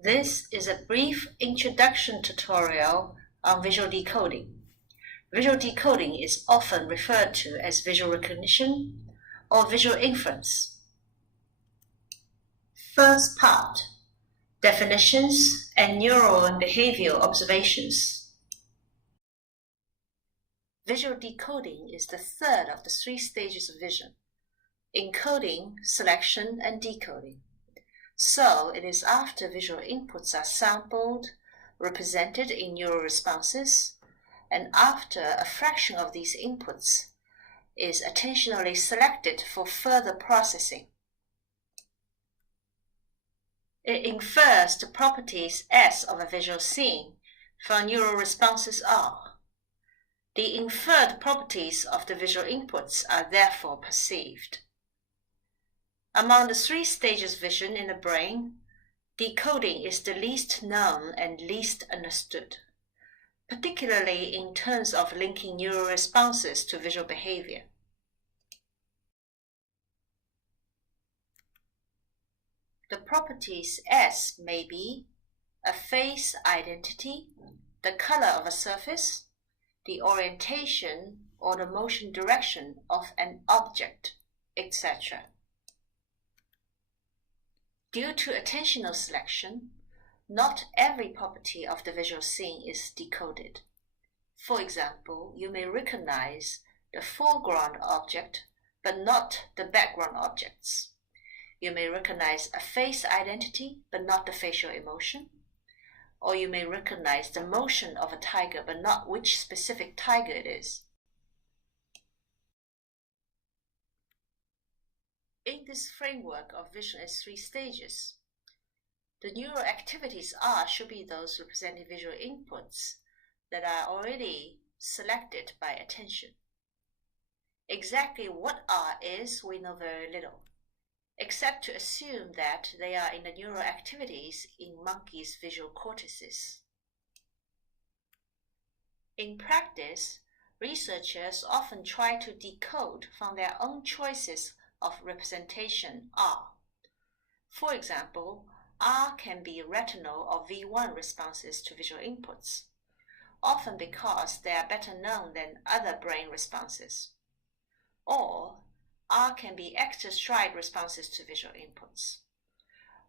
This is a brief introduction tutorial on visual decoding. Visual decoding is often referred to as visual recognition or visual inference. First part, definitions and neural and behavioral observations. Visual decoding is the third of the three stages of vision: encoding, selection, and decoding. So it is after visual inputs are sampled, represented in neural responses, and after a fraction of these inputs is attentionally selected for further processing. It infers the properties S of a visual scene from neural responses R. The inferred properties of the visual inputs are therefore perceived. Among the three stages of vision in the brain, decoding is the least known and least understood, particularly in terms of linking neural responses to visual behavior. The properties S may be a face identity, the color of a surface, the orientation or the motion direction of an object, etc. Due to attentional selection, not every property of the visual scene is decoded. For example, you may recognize the foreground object, but not the background objects. You may recognize a face identity, but not the facial emotion. Or you may recognize the motion of a tiger, but not which specific tiger it is. In this framework of vision as three stages, the neural activities R should be those representing visual inputs that are already selected by attention. Exactly what R is, we know very little, except to assume that they are in the neural activities in monkeys' visual cortices. In practice, researchers often try to decode from their own choices of representation R. For example, R can be retinal or V1 responses to visual inputs, often because they are better known than other brain responses. Or R can be extra stride responses to visual inputs.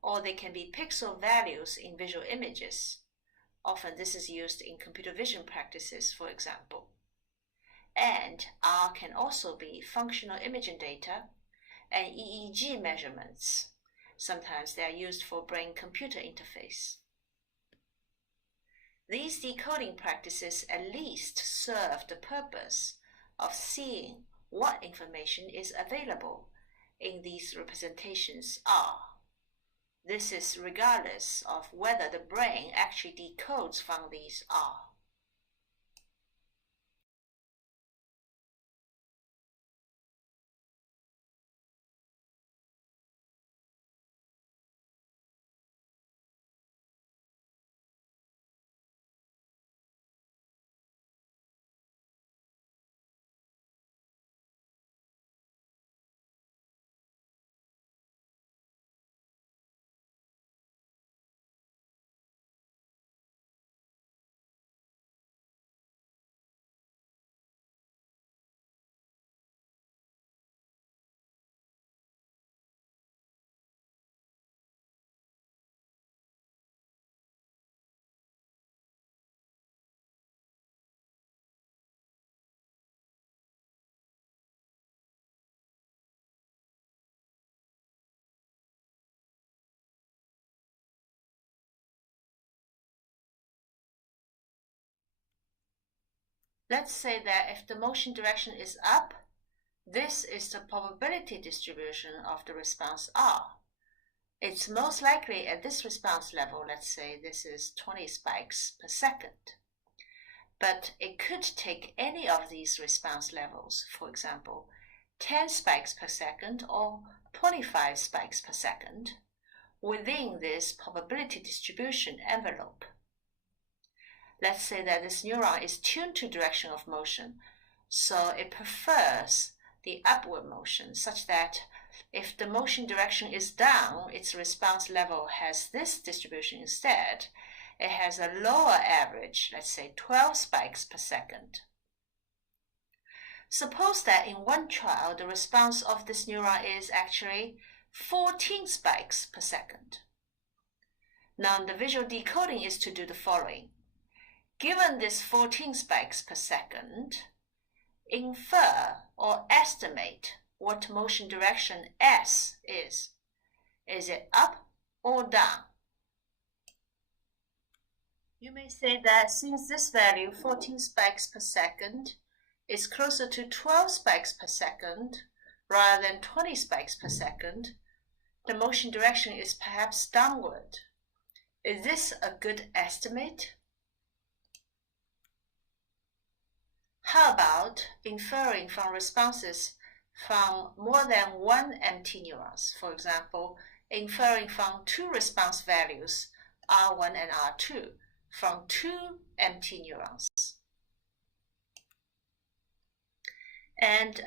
Or they can be pixel values in visual images. Often this is used in computer vision practices, for example. And R can also be functional imaging data and EEG measurements. Sometimes they are used for brain-computer interface. These decoding practices at least serve the purpose of seeing what information is available in these representations R. This is regardless of whether the brain actually decodes from these R. Let's say that if the motion direction is up, this is the probability distribution of the response R. It's most likely at this response level, let's say this is 20 spikes per second. But it could take any of these response levels, for example, 10 spikes per second or 25 spikes per second, within this probability distribution envelope. Let's say that this neuron is tuned to direction of motion, so it prefers the upward motion such that if the motion direction is down, its response level has this distribution instead. It has a lower average, let's say 12 spikes per second. Suppose that in one trial, the response of this neuron is actually 14 spikes per second. Now, the visual decoding is to do the following. Given this 14 spikes per second, infer or estimate what motion direction S is. Is it up or down? You may say that since this value, 14 spikes per second, is closer to 12 spikes per second rather than 20 spikes per second, the motion direction is perhaps downward. Is this a good estimate? How about inferring from responses from more than one empty neurons? For example, inferring from two response values, R1 and R2, from two empty neurons. And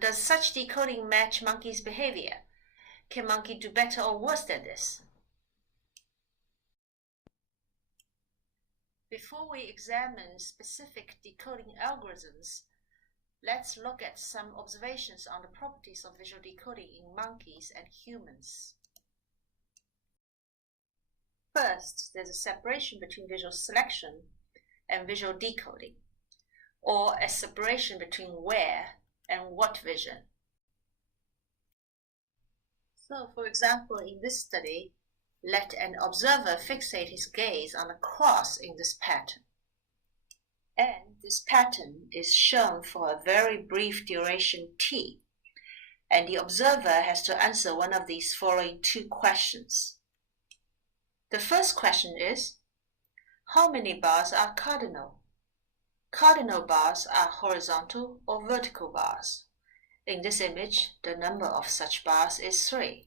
does such decoding match monkey's behavior? Can monkey do better or worse than this? Before we examine specific decoding algorithms, let's look at some observations on the properties of visual decoding in monkeys and humans. First, there's a separation between visual selection and visual decoding, or a separation between where and what vision. So, for example, in this study, let an observer fixate his gaze on a cross in this pattern. And this pattern is shown for a very brief duration t. And the observer has to answer one of these following two questions. The first question is, how many bars are cardinal? Cardinal bars are horizontal or vertical bars. In this image, the number of such bars is 3.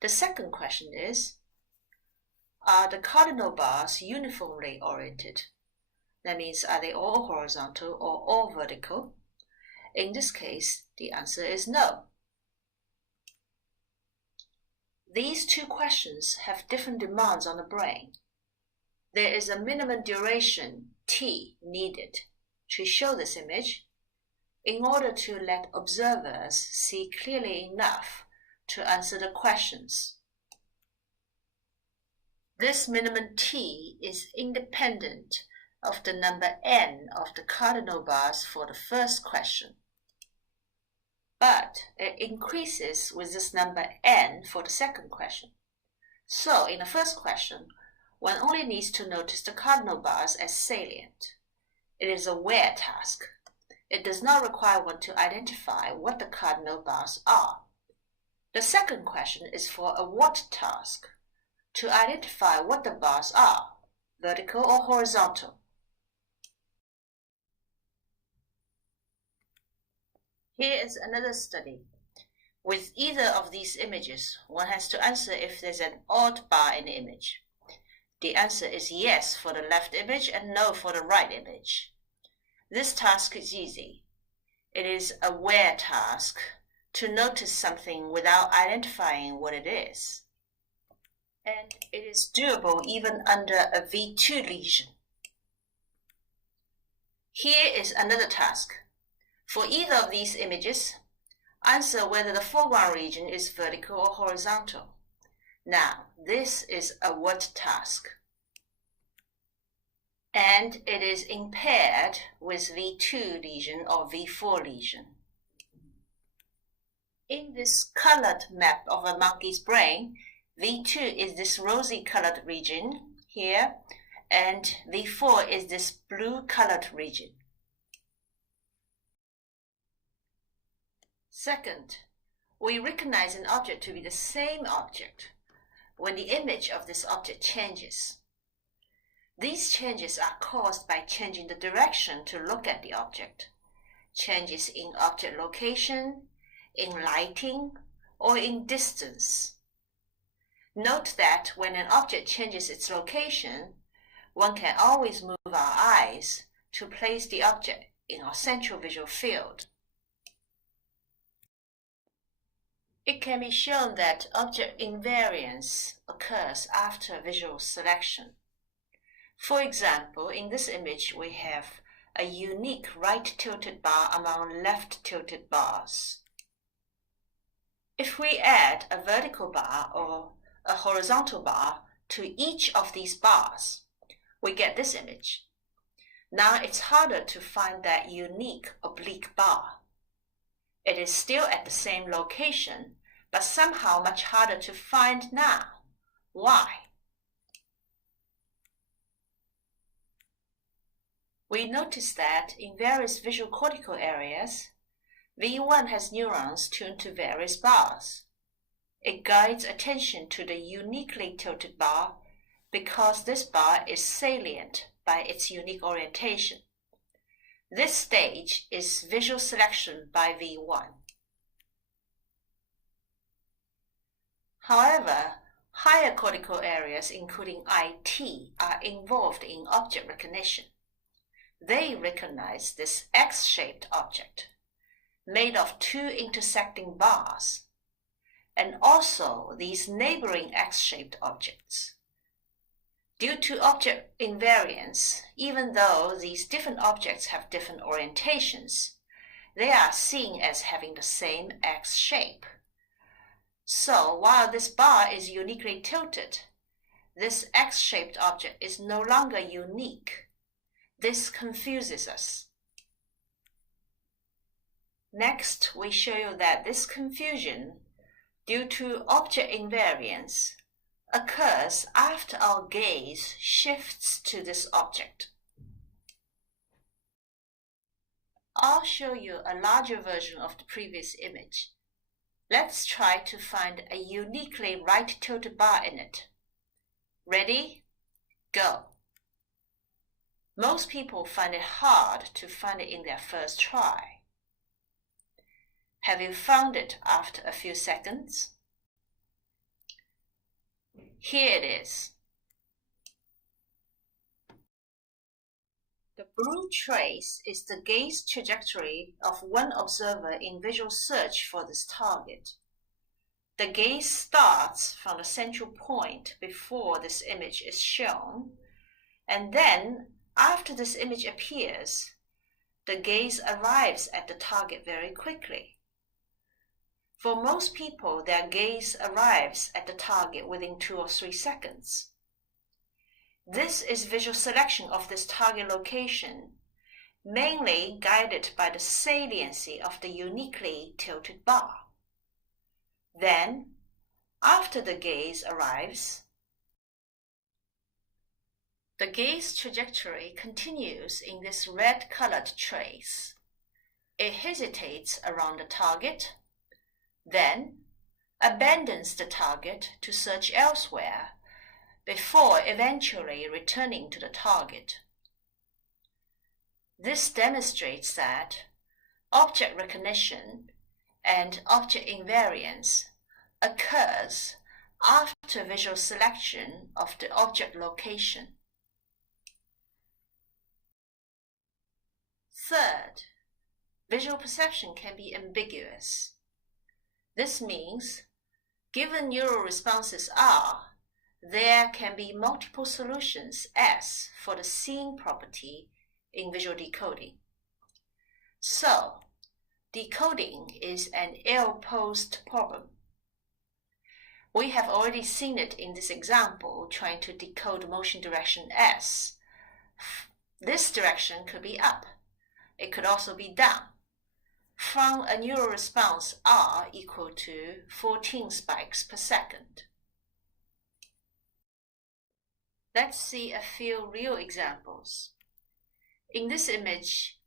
The second question is, are the cardinal bars uniformly oriented? That means, are they all horizontal or all vertical? In this case, the answer is no. These two questions have different demands on the brain. There is a minimum duration, t, needed to show this image in order to let observers see clearly enough to answer the questions. This minimum t is independent of the number n of the cardinal bars for the first question, but it increases with this number n for the second question. So in the first question, one only needs to notice the cardinal bars as salient. It is a where task. It does not require one to identify what the cardinal bars are. The second question is for a what task, to identify what the bars are, vertical or horizontal. Here is another study. With either of these images, one has to answer if there's an odd bar in the image. The answer is yes for the left image and no for the right image. This task is easy. It is a where task, to notice something without identifying what it is. And it is doable even under a V2 lesion. Here is another task. For either of these images, answer whether the foreground region is vertical or horizontal. Now, this is a what task. And it is impaired with V2 lesion or V4 lesion. In this colored map of a monkey's brain, V2 is this rosy colored region here, and V4 is this blue colored region. Second, we recognize an object to be the same object when the image of this object changes. These changes are caused by changing the direction to look at the object, changes in object location, in lighting, or in distance. Note that when an object changes its location, one can always move our eyes to place the object in our central visual field. It can be shown that object invariance occurs after visual selection. For example, in this image we have a unique right-tilted bar among left-tilted bars. If we add a vertical bar or a horizontal bar to each of these bars, we get this image. Now it's harder to find that unique oblique bar. It is still at the same location, but somehow much harder to find now. Why? We notice that in various visual cortical areas, V1 has neurons tuned to various bars. It guides attention to the uniquely tilted bar because this bar is salient by its unique orientation. This stage is visual selection by V1. However, higher cortical areas, including IT, are involved in object recognition. They recognize this X-shaped object, made of two intersecting bars, and also these neighboring X-shaped objects. Due to object invariance, even though these different objects have different orientations, they are seen as having the same X shape. So while this bar is uniquely tilted, this X-shaped object is no longer unique. This confuses us. Next, we show you that this confusion, due to object invariance, occurs after our gaze shifts to this object. I'll show you a larger version of the previous image. Let's try to find a uniquely right-tilted bar in it. Ready? Go. Most people find it hard to find it in their first try. Have you found it after a few seconds? Here it is. The blue trace is the gaze trajectory of one observer in visual search for this target. The gaze starts from the central point before this image is shown, and then after this image appears, the gaze arrives at the target very quickly. For most people, their gaze arrives at the target within 2 or 3 seconds. This is visual selection of this target location, mainly guided by the saliency of the uniquely tilted bar. Then, after the gaze arrives, the gaze trajectory continues in this red-colored trace. It hesitates around the target, then abandons the target to search elsewhere, before eventually returning to the target. This demonstrates that object recognition and object invariance occurs after visual selection of the object location. Third, visual perception can be ambiguous. This means, given neural responses R, there can be multiple solutions S for the seeing property in visual decoding. So, decoding is an ill-posed problem. We have already seen it in this example trying to decode motion direction S. This direction could be up. It could also be down, from a neural response R equal to 14 spikes per second. Let's see a few real examples. In this image,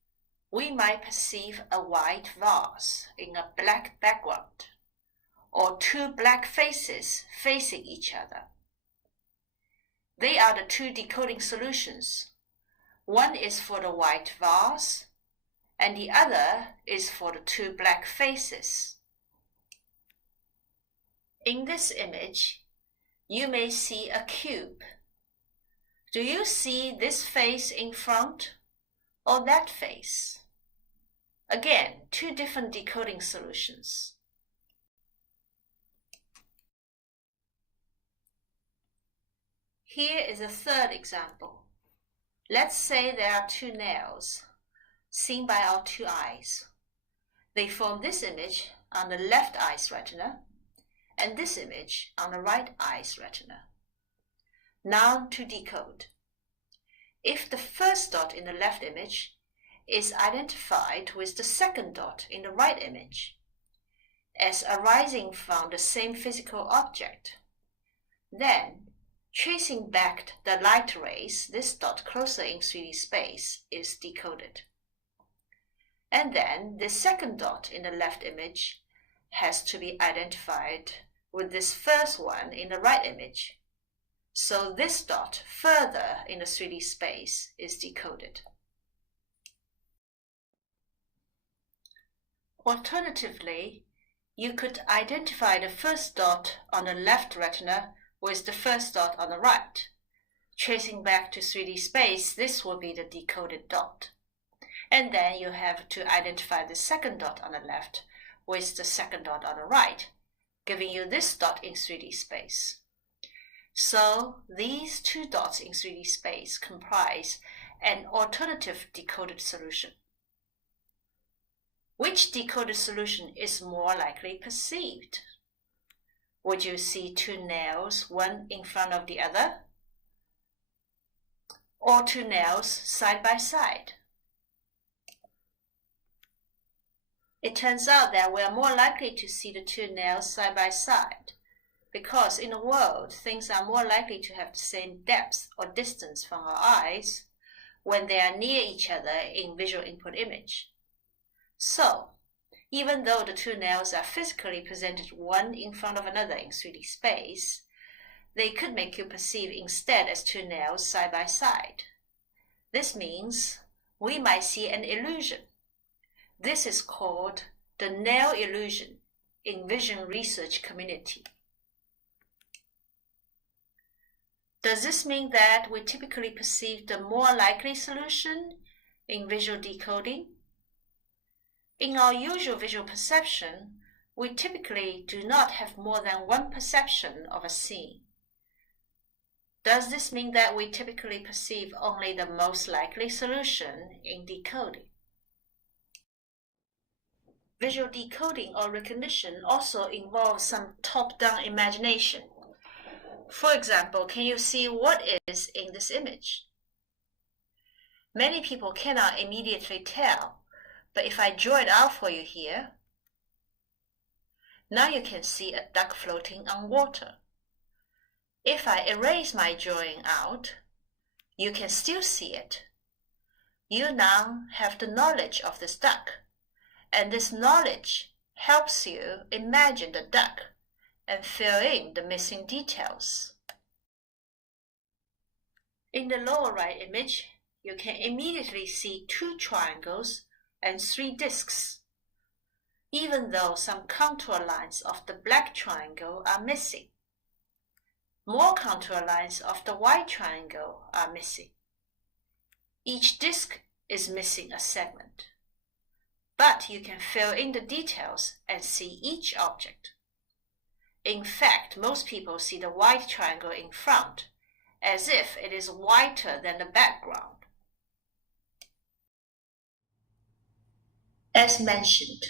we might perceive a white vase in a black background, or 2 black faces facing each other. They are the 2 decoding solutions. One is for the white vase, and the other is for the 2 black faces. In this image, you may see a cube. Do you see this face in front or that face? Again, 2 different decoding solutions. Here is a third example. Let's say there are two nails, seen by our two eyes. They form this image on the left eye's retina, and this image on the right eye's retina. Now to decode. If the first dot in the left image is identified with the second dot in the right image as arising from the same physical object, then tracing back the light rays, this dot closer in 3D space is decoded. And then the second dot in the left image has to be identified with this first one in the right image. So this dot further in the 3D space is decoded. Alternatively, you could identify the first dot on the left retina with the first dot on the right. Tracing back to 3D space, this will be the decoded dot. And then you have to identify the second dot on the left with the second dot on the right, giving you this dot in 3D space. So these two dots in 3D space comprise an alternative decoded solution. Which decoded solution is more likely perceived? Would you see two nails, one in front of the other? Or two nails side by side? It turns out that we are more likely to see the two nails side by side, because in the world, things are more likely to have the same depth or distance from our eyes when they are near each other in visual input image. So, even though the two nails are physically presented one in front of another in 3D space, they could make you perceive instead as two nails side by side. This means we might see an illusion. This is called the nail illusion in vision research community. Does this mean that we typically perceive the more likely solution in visual decoding? In our usual visual perception, we typically do not have more than one perception of a scene. Does this mean that we typically perceive only the most likely solution in decoding? Visual decoding or recognition also involves some top-down imagination. For example, can you see what is in this image? Many people cannot immediately tell, but if I draw it out for you here, now you can see a duck floating on water. If I erase my drawing out, you can still see it. You now have the knowledge of this duck, and this knowledge helps you imagine the duck and fill in the missing details. In the lower right image, you can immediately see two triangles and three discs, even though some contour lines of the black triangle are missing. More contour lines of the white triangle are missing. Each disc is missing a segment, but you can fill in the details and see each object. In fact, most people see the white triangle in front, as if it is whiter than the background. As mentioned,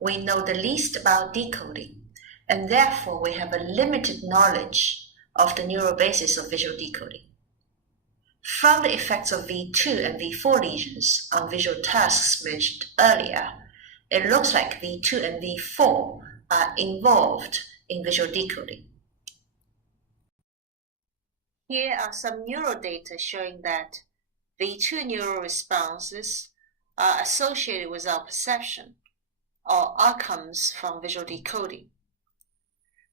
we know the least about decoding, and therefore we have a limited knowledge of the neural basis of visual decoding. From the effects of V2 and V4 lesions on visual tasks mentioned earlier, it looks like V2 and V4 are involved in visual decoding. Here are some neural data showing that V2 neural responses are associated with our perception or outcomes from visual decoding.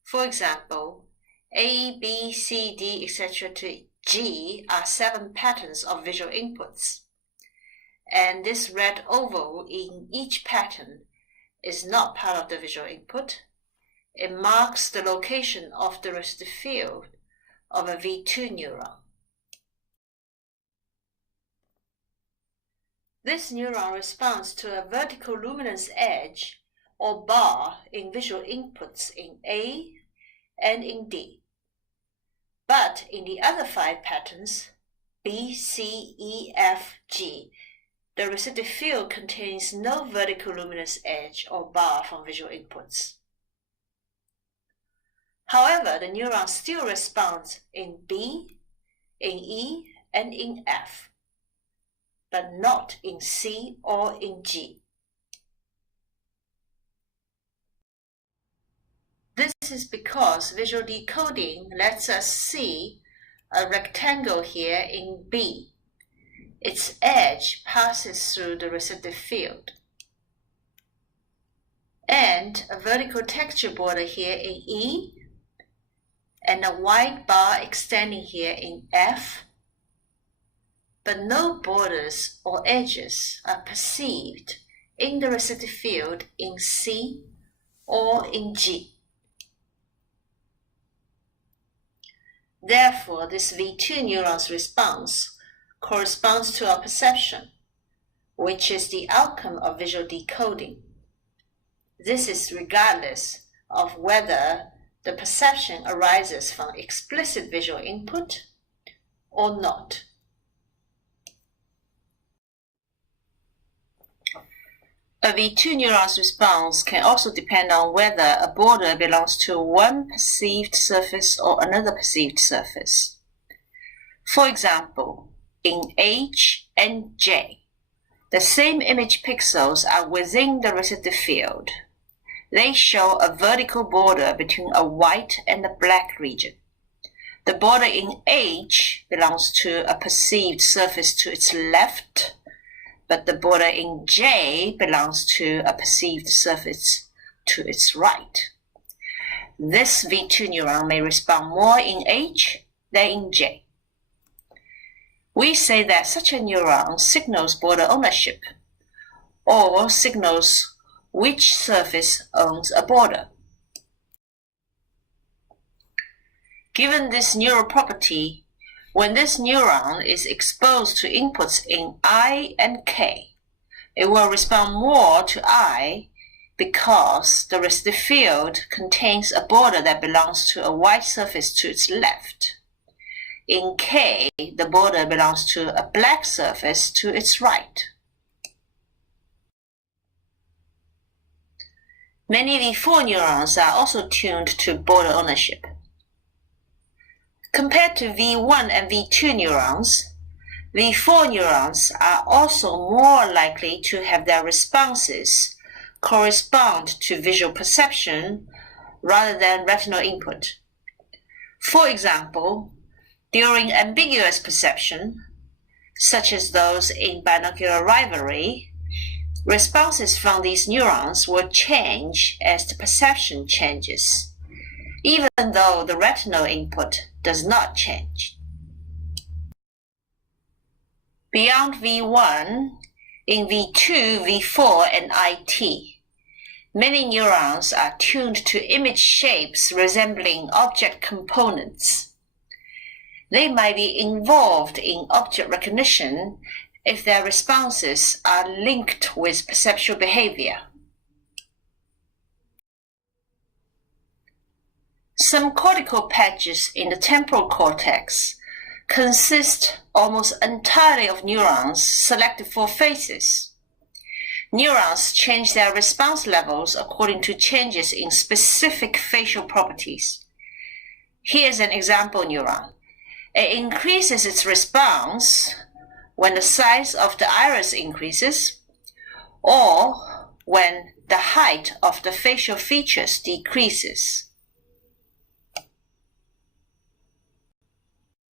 For example, A, B, C, D, etc. to G are 7 patterns of visual inputs, and this red oval in each pattern is not part of the visual input. It marks the location of the resistive field of a V2 neuron. This neuron responds to a vertical luminance edge or bar in visual inputs in A and in D. But But in the other 5 patterns, B, C, E, F, G, the receptive field contains no vertical luminous edge or bar from visual inputs. However, the neuron still responds in B, in E, and in F, but not in C or in G. This is because visual decoding lets us see a rectangle here in B. Its edge passes through the receptive field. And a vertical texture border here in E, and a white bar extending here in F, but no borders or edges are perceived in the receptive field in C or in G. Therefore, this V2 neuron's response corresponds to our perception, which is the outcome of visual decoding. This is regardless of whether the perception arises from explicit visual input or not. A V2 neuron's response can also depend on whether a border belongs to one perceived surface or another perceived surface. For example, in H and J, the same image pixels are within the receptive field. They show a vertical border between a white and a black region. The border in H belongs to a perceived surface to its left, but the border in J belongs to a perceived surface to its right. This V2 neuron may respond more in H than in J. We say that such a neuron signals border ownership, or signals which surface owns a border. Given this neural property, when this neuron is exposed to inputs in I and K, it will respond more to I because the receptive field contains a border that belongs to a white surface to its left. In K, the border belongs to a black surface to its right. Many V4 neurons are also tuned to border ownership. Compared to V1 and V2 neurons, V4 neurons are also more likely to have their responses correspond to visual perception rather than retinal input. For example, during ambiguous perception, such as those in binocular rivalry, responses from these neurons will change as the perception changes, even though the retinal input does not change. Beyond V1, in V2, V4, and IT, many neurons are tuned to image shapes resembling object components. They might be involved in object recognition if their responses are linked with perceptual behavior. Some cortical patches in the temporal cortex consist almost entirely of neurons selected for faces. Neurons change their response levels according to changes in specific facial properties. Here's an example neuron. It increases its response when the size of the iris increases, or when the height of the facial features decreases.